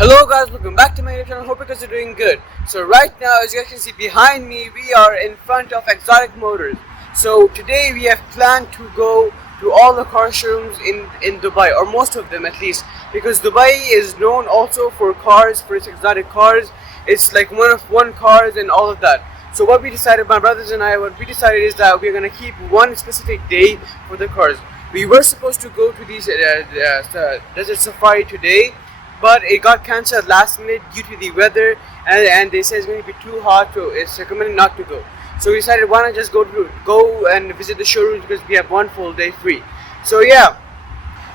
Hello guys, welcome back to my YouTube channel. Hope you guys are doing good. So right now, as you guys can see behind me, we are in front of Exotic Motors. So today we have planned to go to all the car showrooms in Dubai, or most of them at least, because Dubai is known also for cars, for its exotic cars. It's like one of one cars and all of that. So what we decided, my brothers and I, what we decided is that we're gonna keep one specific day for the cars. We were supposed to go to these desert safari today, but it got cancelled last minute due to the weather, and they said it's going to be too hot, so it's recommended not to go. So we decided, why not just go and visit the showrooms, because we have one full day free. So yeah,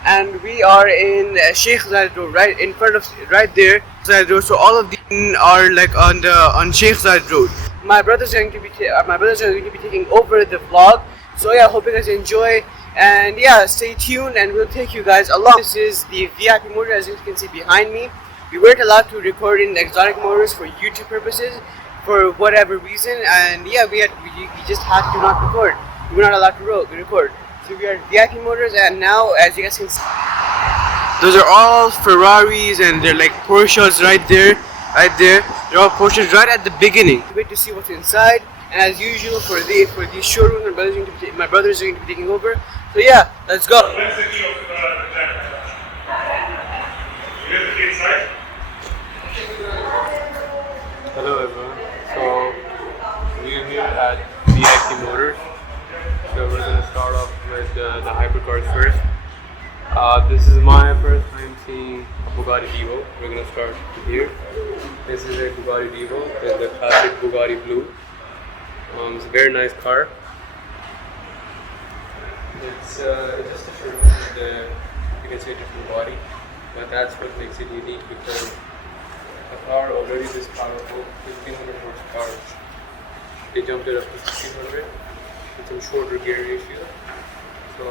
and we are in Sheikh Zayed Road, right in front of, right there, Zayed Road. So all of these are like on Sheikh Zayed Road. My brothers are going to be taking over the vlog. So yeah, hope you guys enjoy, and yeah, stay tuned and we'll take you guys along. This is the VIP motor, as you can see behind me. We weren't allowed to record in exotic motors for YouTube purposes for whatever reason, and yeah, we just had to not record. We were not allowed to record. So we are VIP motors, and now as you guys can see, those are all Ferraris and they're like Porsches right there. They're all Porsches right at the beginning. Wait to see what's inside. And as usual, for these showrooms, my brothers are going to be taking over. So yeah, let's go. Hello everyone. So we're here at VIP Motors. So we're going to start off with the hypercars first. This is my first time seeing a Bugatti Divo. We're going to start here. This is a Bugatti Divo. It's the classic Bugatti blue. It's a very nice car. It's just a showroom with you can say a different body, but that's what makes it unique, because a car already this powerful, 1500 horsepower. They jumped it up to 1600 with some shorter gear ratio. So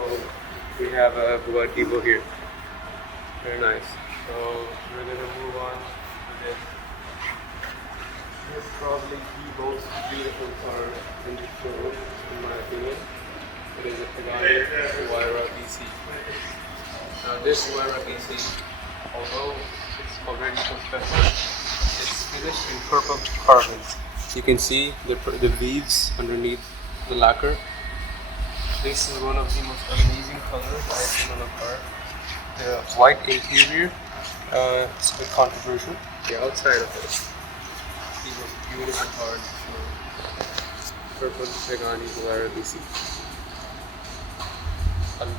we have a Bugatti Divo here. Very nice. So we're gonna move on to this. This is probably the most beautiful car in the showroom, in my opinion. It is a Pagani Huayra BC. Now this Huayra BC, although it's already so special, it's finished in purple carbon. You can see the leaves underneath the lacquer. This is one of the most amazing colors I've seen on a car. The white interior, it's a bit controversial. The outside of it. These are beautiful cars. Purple Pagani Huayra BC.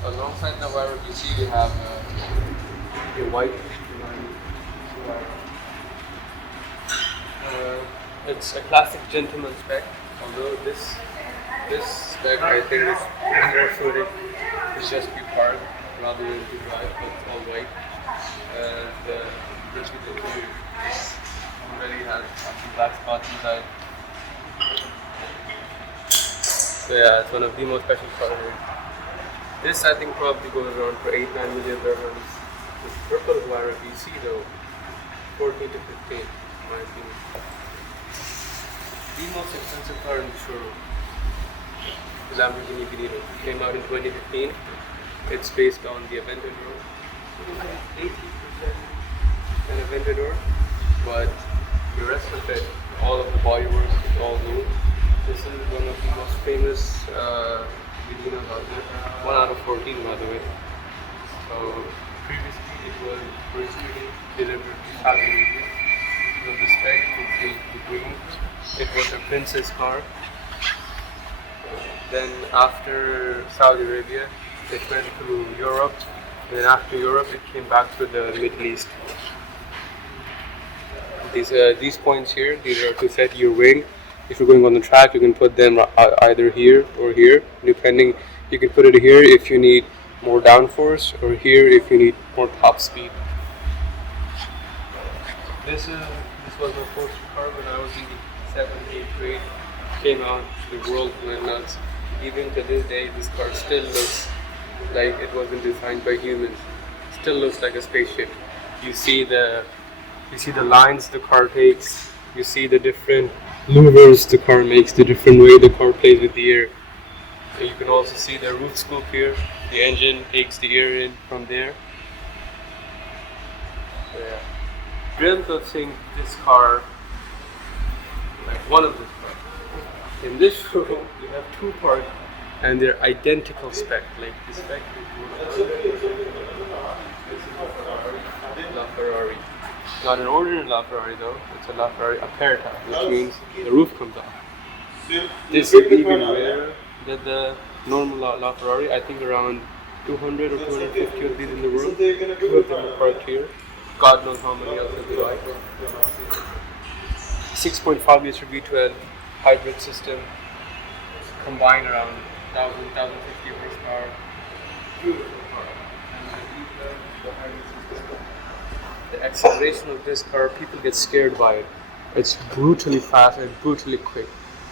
Alongside the Huayra BC, we have a white Pagani Huayra. It's a classic gentleman spec, although this spec I think is more suited to just be parked rather than to drive, but it's all white. And the interior already has some black spots inside. So yeah, it's one of the most special cars here. This I think probably goes around for 8-9 million dirhams. This purple Huayra BC though, 14 to 15 in my opinion. The most expensive car in the showroom, the Lamborghini Aventador, came out in 2015. It's based on the Aventador. 80% an Aventador, but the rest of it, all of the bodywork is all new. This is one of the most famous Medinas out there. 1 out of 14 by the way. So previously it was originally delivered to Saudi Arabia. So the spec is the green. It was a princess car. Then after Saudi Arabia, it went to Europe. Then after Europe, it came back to the Middle East. These points here, these are to set your wing. If you're going on the track, you can put them either here or here, depending. You can put it here if you need more downforce, or here if you need more top speed. This was my first car when I was in 7th, 8th grade. Came out, the world went nuts. Even to this day, this car still looks like it wasn't designed by humans. Still looks like a spaceship. You see the lines the car takes. You see the different maneuvers the car makes, the different way the car plays with the air. And you can also see the roof scoop here. The engine takes the air in from there. So yeah. dreamt of seeing this car, like one of this car. In this showroom, you have two parts and they're identical spec. Like the spec is LaFerrari. Not an ordinary LaFerrari though, it's a LaFerrari Aperta, which means the roof comes off. This is even rarer than the normal LaFerrari. I think around 200 or 250 of these in the world. Two of them are parked here. God knows how many else are there. 6.5 liter V12 hybrid system, combined around 1050 horsepower. Beautiful car. And the hybrid system. The acceleration of this car, people get scared by it. It's brutally fast and brutally quick.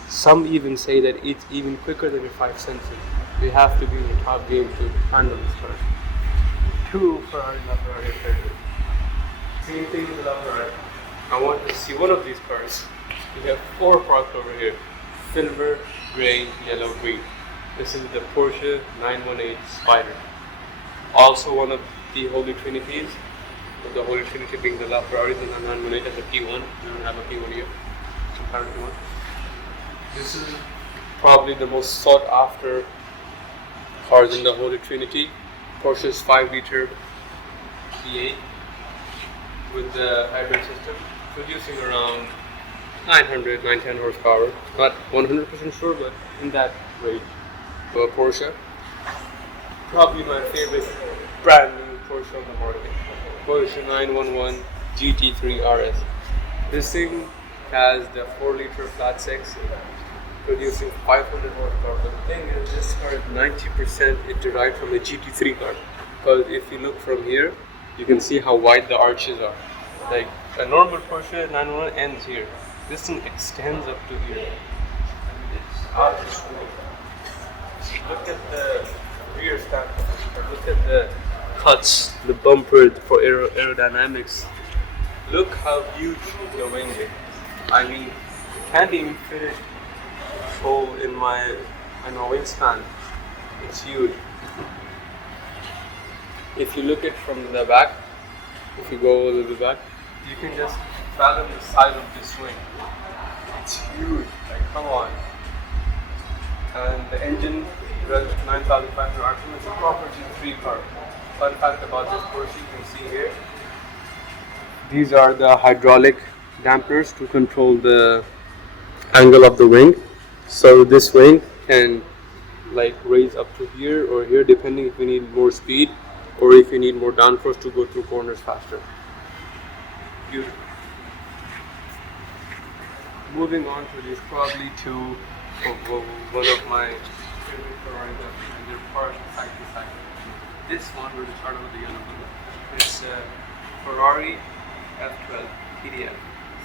Some even say that it's even quicker than your 5 senses. You have to be in the top game to handle this car. Two Ferrari LaFerrari Aperta. Same thing with the LaFerrari. I want to see one of these cars. We have 4 parked over here. Silver, grey, yellow, green. This is the Porsche 918 Spider. Also one of the Holy Trinities. The Holy Trinity being the LaFerrari, the 918 and the P1. We don't have a P1 here. Comparative one. This is probably the most sought after cars in the Holy Trinity. Porsche's 5 liter V8 with the hybrid system, producing around 910 horsepower. Not 100% sure, but in that range. Porsche. Probably my favorite brand new Porsche on the market. Porsche 911 GT3 RS. This thing has the 4 liter flat 6, producing 500 horsepower. But the thing is, this car is 90% it derived from the GT3 car. Because if you look from here, you can see how wide the arches are. Like a normal Porsche 911 ends here. This thing extends up to here. And it's out of this world. Look at the rear stand. Look at the cuts, the bumper for aerodynamics. Look how huge the wing is. I mean, can't even fit it full in my wingspan. It's huge. If you look at from the back, if you go a little bit back, you can just fathom the size of this wing. It's huge. Like, come on. And the engine runs 9,500 RPM. It's a proper G3 car. Fun fact about this Porsche, you can see here. These are the hydraulic dampers to control the angle of the wing. So this wing can like raise up to here or here, depending if you need more speed or if you need more downforce to go through corners faster. Beautiful. Moving on to this, probably to one of my favorite Ferraris, and they're parked side to side. This one, we're going to start with the yellow one. It's Ferrari F12 TDF,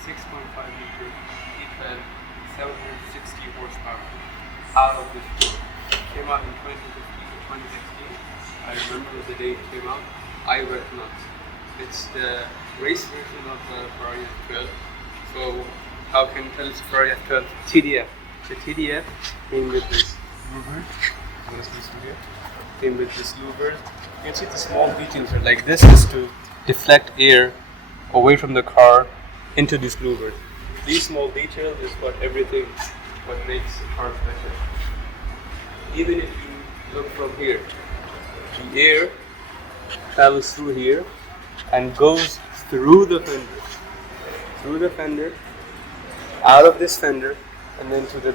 6.5 liter E12, 760 horsepower. Out of this world. Came out in 2015 to 2016. I remember the day it came out. I went nuts. It's the race version of the Ferrari F12. So how can you tell it's Ferrari F12 TDF? The TDF came with this louver. Came with this louver. You can see the small details here. Like this is to deflect air away from the car into this louver. These small details is what makes the car special. Even if you look from here, the air travels through here and goes through the fender, out of this fender, and then to the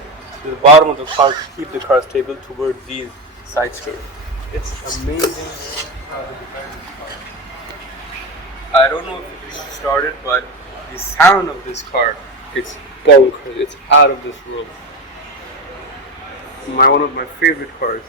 bottom of the car to keep the car stable towards these side skirts. It's amazing how they design this car. I don't know if it started, but the sound of this car, it's bonkers. It's out of this world. One of my favorite cars.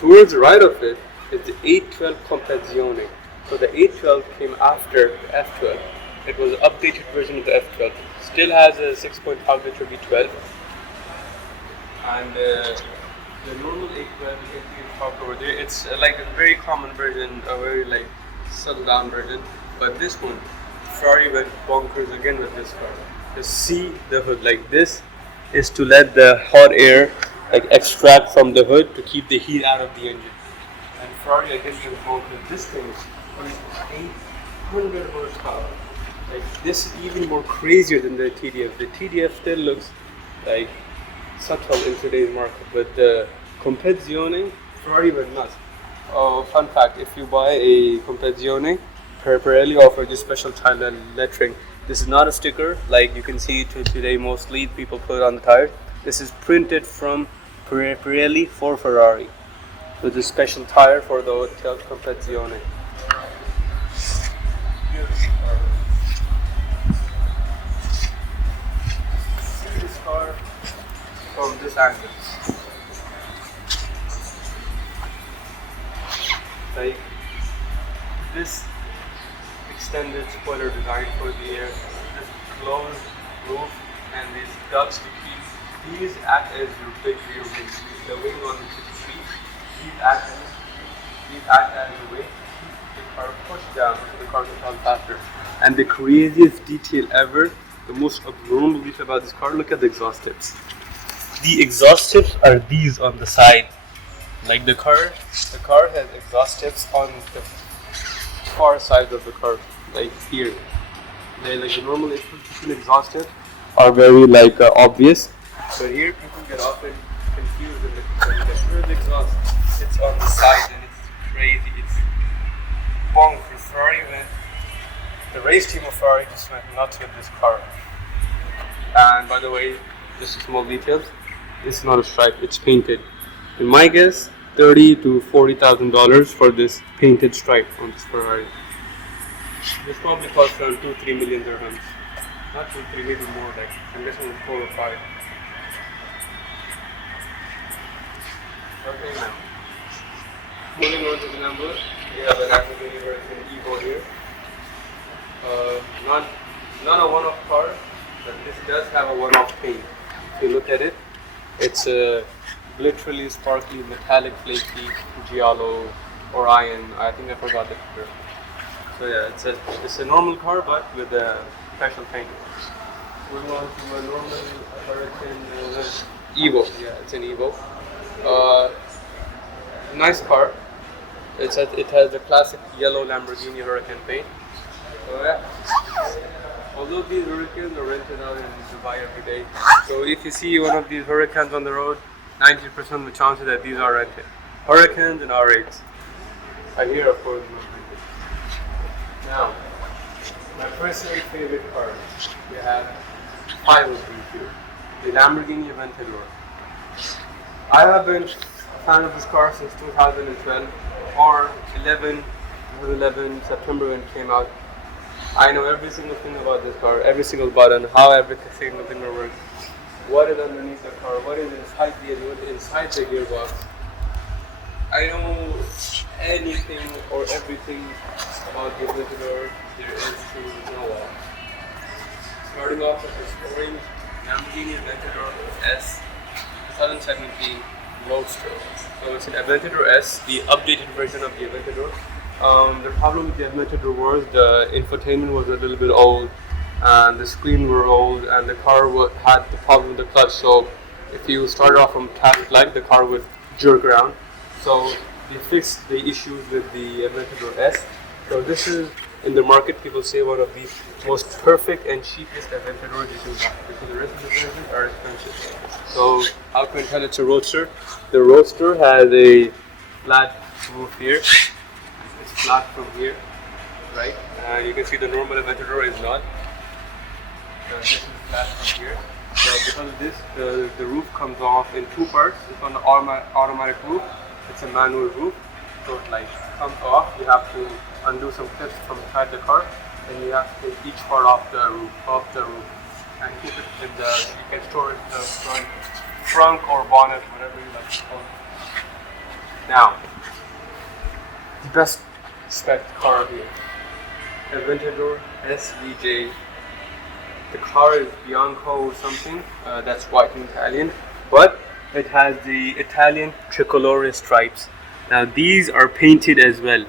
Towards the right of it is the 812 Competizione. So the 812 came after the F12. It was an updated version of the F12. Still has a 6.5 liter V12. And the normal 812, you can see it top over there. It's like a very common version, a very like settled down version. But this one, Ferrari went bonkers again with this car. You see the hood, like this is to let the hot air like extract from the hood to keep the heat out of the engine. And Ferrari again went bonkers. This thing is 100 horsepower. Like this is even more crazier than the TDF. The TDF still looks like subtle in today's market, but the Competizione Ferrari went nuts. Oh, fun fact: if you buy a Competizione, Pirelli offers you special tire lettering. This is not a sticker like you can see today. Mostly people put on the tires. This is printed from Pirelli for Ferrari with a special tire for the Hotel Competizione. See this car from this angle. Like this extended spoiler design for the air, this closed roof, and these ducts to keep. These act as your big rear wing. The wing on the seat. These act as a way to keep the car pushed down so the car can turn faster. And the craziest detail ever, the most abnormal detail about this car, look at the exhaust tips. The exhaust tips are these on the side. Like the car has exhaust tips on the far side of the car, like here. They like the normal exhaust tips are very like obvious, but here people get often confused and where's the exhaust? It's on the side and it's crazy. It's bonkers. Ferrari went. The race team of Ferrari just went nuts with this car. And by the way, just a small details. This is not a stripe. It's painted. In my guess, $30,000 to $40,000 for this painted stripe on this Ferrari. This probably cost around 2-3 million dirhams. Not 2-3, maybe more. Like I'm guessing it's 4 or 5. Okay, now moving on to the numbers. We have an Lamborghini Evo here. Not a one-off car, but this does have a one-off paint. If you look at it, it's a literally sparkly, metallic, flaky Giallo or Orion. I think I forgot the color. So yeah, it's a normal car, but with a special paint. Moving on to a normal Hurricane Evo. Yeah, it's an Evo. Nice car. It has the classic yellow Lamborghini Hurricane paint. So yeah. Although these Hurricanes are rented out in Dubai every day, so if you see one of these Hurricanes on the road, 90% of the chances that these are rented. Hurricanes and R8s. I hear, of course, not rented. Now, my personal favorite car, we have 5 of these here. The Lamborghini Aventador. I have been a fan of this car since 2012 or 11 September when it came out. I know every single thing about this car, every single button, how every single thing works, what is underneath the car, what is inside the gearbox. I know anything or everything about the Aventador there is to know of. Starting off with this orange Lamborghini Aventador S 2017 Roadster. So it's an Aventador S, the updated version of the Aventador. The problem with the Aventador was the infotainment was a little bit old, and the screen were old, and the car had the problem with the clutch. So if you started off from traffic light, the car would jerk around. So they fixed the issues with the Aventador S. So this is in the market. People say one of the most perfect and cheapest Aventadors you can buy, because the rest of the versions are expensive. So how can I tell it's a Roadster? The Roadster has a flat roof here. It's flat from here, right? You can see the normal Aventador is not. This is flat from here. So because of this, the roof comes off in 2 parts. It's on the automatic roof. It's a manual roof. So it like comes off. You have to undo some clips from inside the car, and you have to take each part off the roof, and keep it in the. You can store it in the trunk or bonnet, whatever you like to call it. Now, the best spec car here, Aventador SVJ. The car is Bianco or something. That's white in Italian, but it has the Italian tricolore stripes. Now these are painted as well.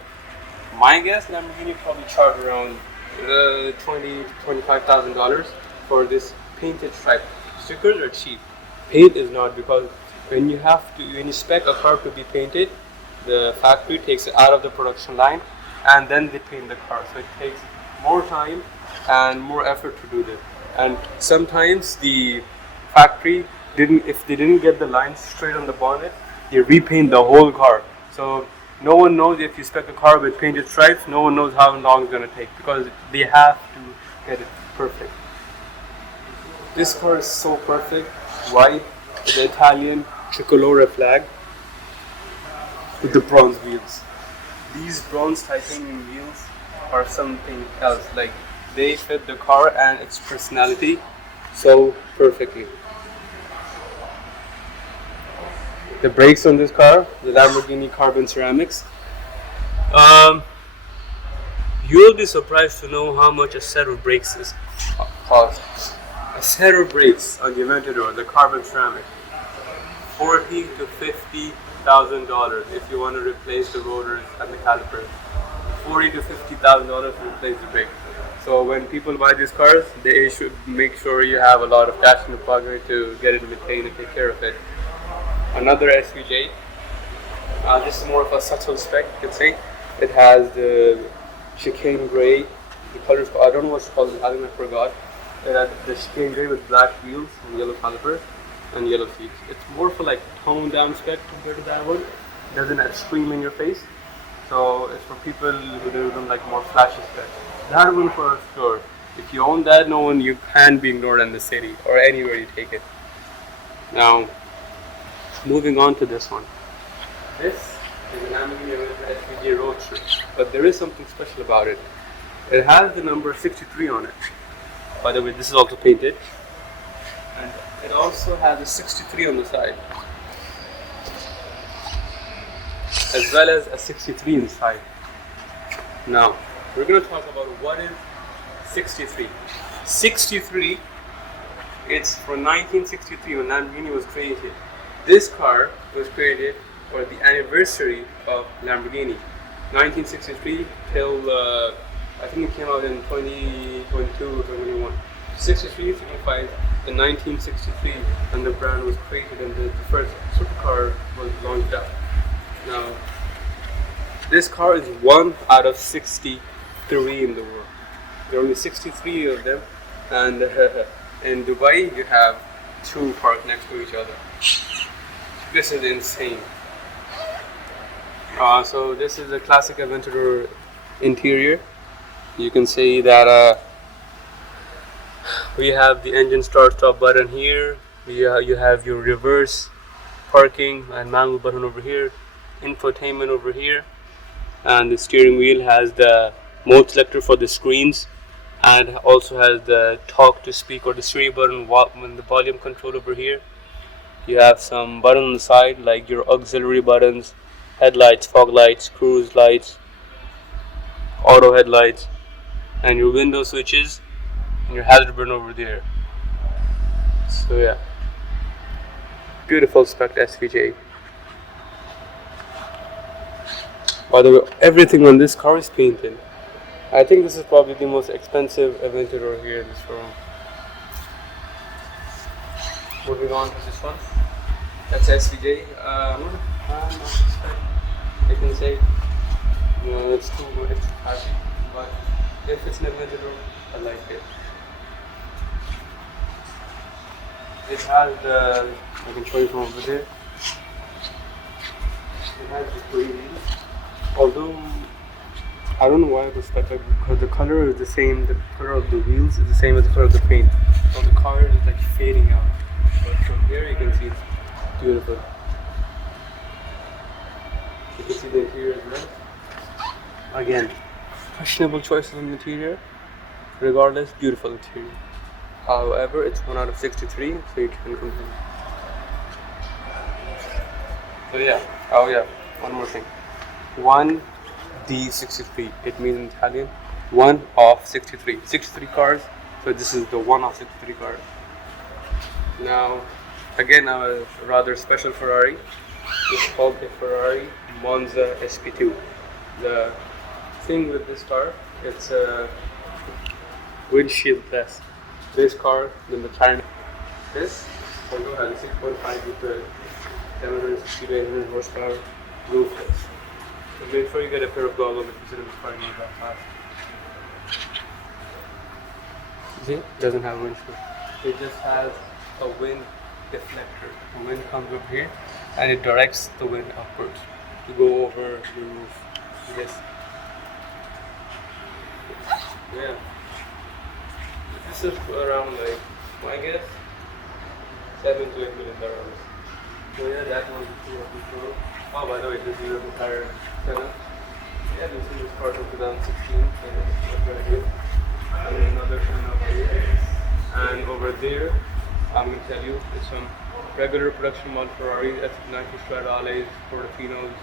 My guess, Lamborghini probably charge around $20,000 to $25,000 for this painted stripe. Stickers are cheap. Paint is not, because when you spec a car to be painted, the factory takes it out of the production line and then they paint the car. So it takes more time and more effort to do this. And sometimes the factory if they didn't get the lines straight on the bonnet, they repaint the whole car. So no one knows if you spec a car with painted stripes, no one knows how long it's going to take because they have to get it perfect. This car is so perfect. White with the Italian tricolore flag with the bronze wheels. These bronze titanium wheels are something else. Like, they fit the car and its personality so perfectly. The brakes on this car, the Lamborghini carbon ceramics. You'll be surprised to know how much a set of brakes is cost. A set of brakes on the Aventador, the carbon ceramic, $40,000 to $50,000 if you want to replace the rotors and the calipers. $40,000 to $50,000 to replace the brakes. So when people buy these cars, they should make sure you have a lot of cash in the pocket to get it maintained and take care of it. Another SVJ. This is more of a subtle spec, you can say. It has the chicane gray. The colors, I don't know what's called. I think I forgot. It has the chicane gray with black wheels and yellow calipers and yellow seats. It's more for like toned down spec compared to that one. It doesn't scream in your face. So it's for people who don't like more flashy spec. That one for sure. If you own that, you can be ignored in the city or anywhere you take it. Now, moving on to this one. This is an Lamborghini Aventador SVJ Roadster, but there is something special about it. It has the number 63 on it. By the way, this is also painted, and it also has a 63 on the side, as well as a 63 inside. Now, we're going to talk about what is 63. 63, it's from 1963 when Lamborghini was created. This car was created for the anniversary of Lamborghini, 1963 till I think it came out in 2022 or 2021. 63 signifies the 1963, and the brand was created and the first supercar was launched out. Now, this car is one out of 63 in the world. There are only 63 of them, and in Dubai you have two parked next to each other. This is insane. So this is a classic Aventador interior. You can see that we have the engine start-stop button here. You have your reverse parking and manual button over here, infotainment over here, and the steering wheel has the mode selector for the screens, and also has the talk to speak or the Siri button when the volume control over here. You have some buttons on the side like your auxiliary buttons, headlights, fog lights, cruise lights, auto headlights, and your window switches and your hazard button over there. So yeah, beautiful spec SVJ. By the way, everything on this car is painted. I think this is probably the most expensive Aventador here in this showroom. Moving on to this one. That's SVJ. I can say, it's too good, it's too flashy, but if it's an Aventador, I like it. It has the, I can show you from over there. It has the gray wheels. Although I don't know why it was spec like, because the color is the same, the color of the wheels is the same as the color of the paint. So the car is like fading out. But from here you can see it's beautiful. You can see the interior as well. Again, questionable choices on the interior. Regardless, beautiful interior. However, it's 1 out of 63, so you can complain. So yeah, oh yeah, one more thing. 1D63, it means in Italian, 1 of 63. 63 cars, so this is the 1 of 63 cars. Now, again, a rather special Ferrari. It's called the Ferrari Monza SP2. The thing with this car, it's a windshield test. This car, the McLaren, this also has a 6.5 liter, 760 to 800 horsepower roofless. So make sure you get a pair of goggles because it was fighting you that fast. See, it doesn't have a windshield. It just has a wind deflector. The wind comes up here and it directs the wind upwards to go over the roof. Yes. Yeah. This is around like, I guess, $7 to $8 million. So yeah, that one is the Oh, by the way, this is the entire setup. Yeah, this is the car from 2016, and it's very good. And another one over here. And over there, I'm going to tell you, it's some regular production model Ferrari, F90 Stradales, Portofinos,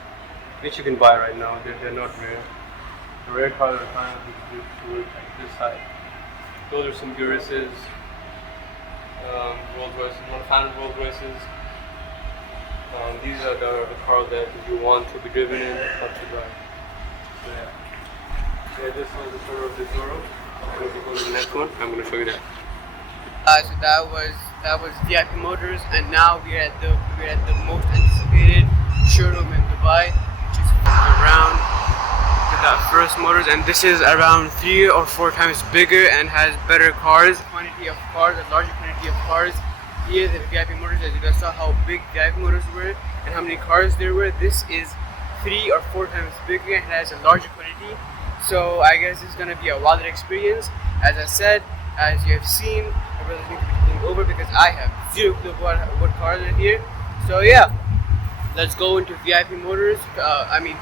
which you can buy right now. They're not rare. The rare cars are kind of this side. Those are some Urises, Rolls Royces, one fan Rolls Royces. These are the cars that you want to be driven in or to drive. So yeah, this was the tour of the showroom. And if you go to the next one, I'm going to show you that. So that was VIP Motors, and now we're at the most anticipated showroom in Dubai, which is around the First Motors, and this is around 3 or 4 times bigger and has better cars, quantity of cars, a larger quantity of cars. Here the VIP Motors, as you guys saw how big VIP Motors were and how many cars there were, this is 3 or 4 times bigger and has a larger quantity. So I guess it's gonna be a wilder experience. As I said, as you have seen, my brother's going to be taking over because I have zero clue what cars are here. So yeah, let's go into VIP Motors,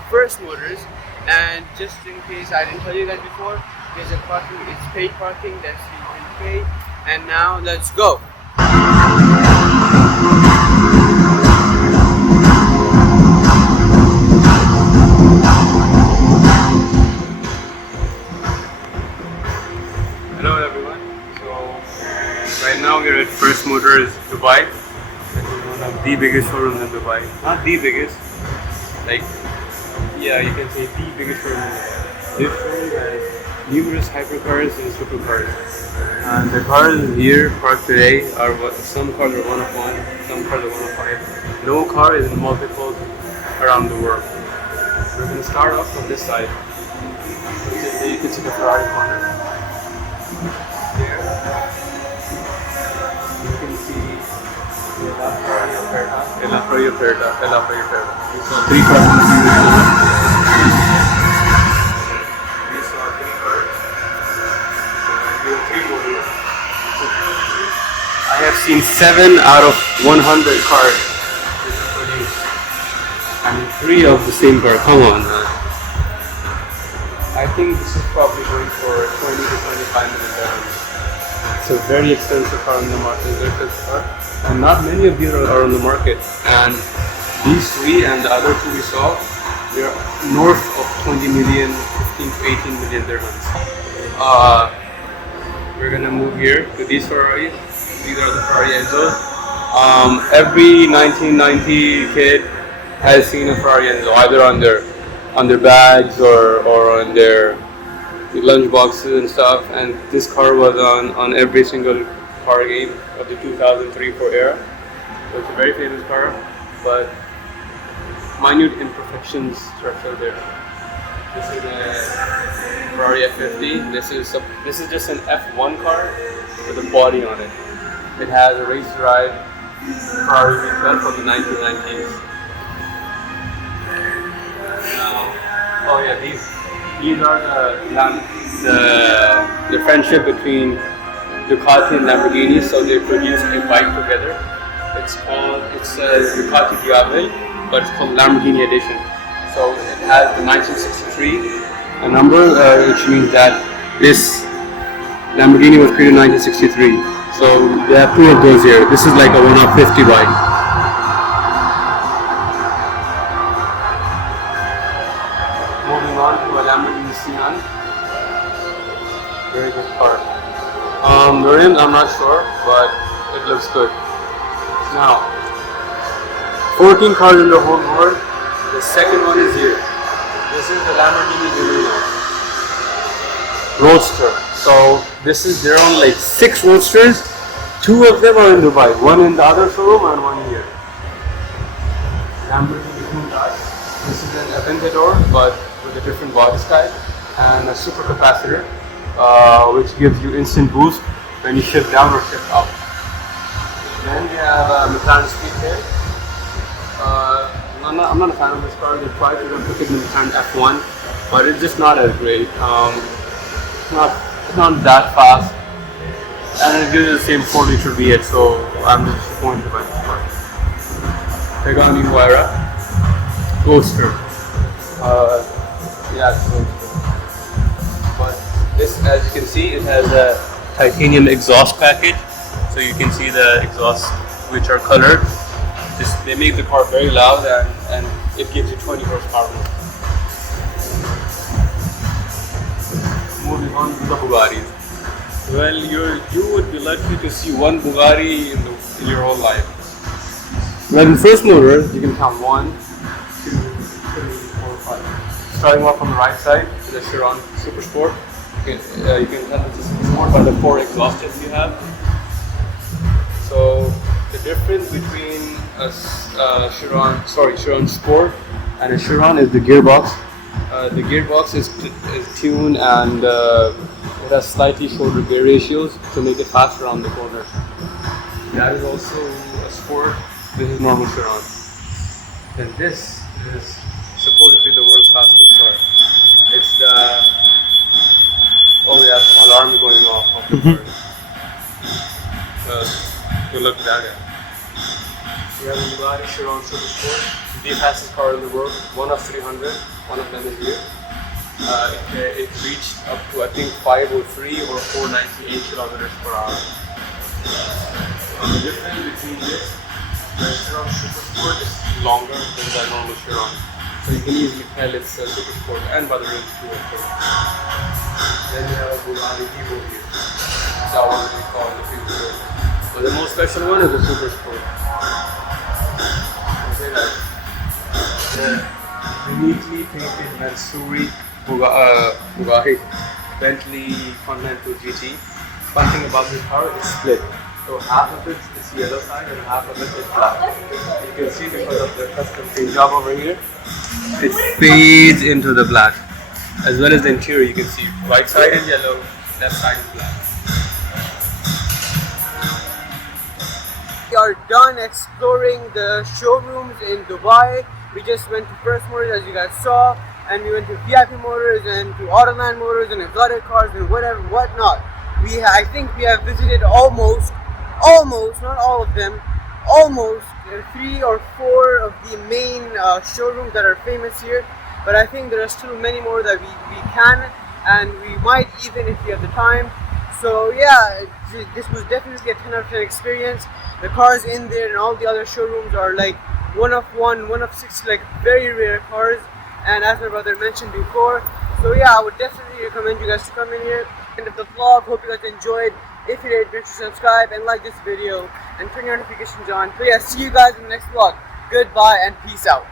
First Motors. And just in case I didn't tell you guys before, there's a parking, it's paid parking, that's you can pay. And now let's go. Hello everyone. So right now we're at First Motors Dubai. This is one of the biggest showrooms in Dubai. Not the biggest, like, yeah, you can say the biggest showroom in Dubai. This showroom has numerous hypercars and supercars. And the cars here parked today are some cars are one of one, some cars are 1 of 5. No car is in multiples around the world. We're going to start off from this side. You can see the Ferrari corner. Here. You can see the Lamborghini Aventador. We saw 3 cars in the unit. We saw 3 cars. We have 3 more here. I have seen 7 out of 100 cars produced. And 3 of the same car. Come on, man. I think this is probably going for 20 to 25 million. It's a very expensive car on the market, very expensive car. And not many of these are on the market. And these 3 and the other 2 we saw, they're north of 20 million, 15 to 18 million dirhams. We're gonna move here to these Ferraris. These are the Ferrari Enzos. Every 1990 kid has seen a Ferrari Enzo, either on their bags or on their lunch boxes and stuff. And this car was on every single car game of the 2003-4 era. So it's a very famous car, but minute imperfections are still there. This is a Ferrari F50. This is just an F1 car with a body on it. It has a race ride Ferrari V12 from the 1990s. Now, oh yeah, these are the friendship between Ducati and Lamborghini. So they produced a bike together. It's a Ducati Diavel, but it's called Lamborghini Edition. So it has the 1963 a number, which means that this Lamborghini was created in 1963. So they have 2 of those here. This is like a 1 of 50 bike. Moving on to a Lamborghini Sian. Very good car. The rims I'm not sure, but it looks good. Now, 14 cars in the whole world. The second one is here. This is the Lamborghini Aventador Roadster. So there are like 6 Roadsters. 2 of them are in Dubai. 1 in the other showroom and 1 here. Lamborghini Aventador. This is an Aventador, but with a different body style, and a super capacitor, which gives you instant boost when you shift down or shift up. Then we have a McLaren Speed Tail. I'm not a fan of this car. They tried to replicate the McLaren F1, but it's just not as great. It's not that fast, and it gives you the same 4-liter V8, so I'm disappointed by this car. Pagani Huayra Ghoster. Yeah, it's Ghoster. But this, as you can see, it has a titanium exhaust package, so you can see the exhausts which are colored. They make the car very loud, and it gives you 20 horsepower. Moving on to the Bugattis. Well, you would be lucky to see one Bugatti in your whole life. Well, in first motor, you can count 1, 2, 3, 4, 5. Starting off on the right side, the Chiron Super Sport. You can tell it's a Super Sport by the 4 exhaust jets you have. So the difference between a Chiron Sport and a Chiron is the gearbox. The gearbox is tuned, and it has slightly shorter gear ratios to make it faster on the corner. That is also a Sport. This is normal Chiron. And this is supposedly the world's fastest car. It's the... Oh yeah, some alarm going off of the car. Good luck with that guy. We have a Bugatti Chiron Super Sport, the fastest car in the world, 1 of 300, one of them is here. It reached up to, I think, 503 or 498 kilometers per hour. The difference between this, the Chiron Super Sport is longer than the normal Chiron. So you can easily tell it's a Super Sport, and by the rims too, actually. Then we have a Bugatti Evo here. That one we call the future. But the most special one is the Super Sport. The uniquely painted Mansuri Bugatti Bentley Continental GT. Fun thing about this car is split. So half of it is yellow side and half of it is black. You can see because of the custom paint job over here, it fades into the black. As well as the interior, you can see right side is yellow, left side is black. We are done exploring the showrooms in Dubai. We just went to First Motors, as you guys saw, and we went to VIP Motors and to Autoland Motors and exotic cars and whatnot. I think we have visited almost, not all of them, almost 3 or 4 of the main showrooms that are famous here. But I think there are still many more that we can, and we might even if we have the time. So yeah, this was definitely a 10 out of 10 experience. The cars in there and all the other showrooms are like 1 of 1, 1 of 6, like very rare cars, and as my brother mentioned before. So yeah, I would definitely recommend you guys to come in here. End of the vlog. Hope you guys enjoyed. If you did, make sure to subscribe and like this video and turn your notifications on. So yeah, see you guys in the next vlog. Goodbye and peace out.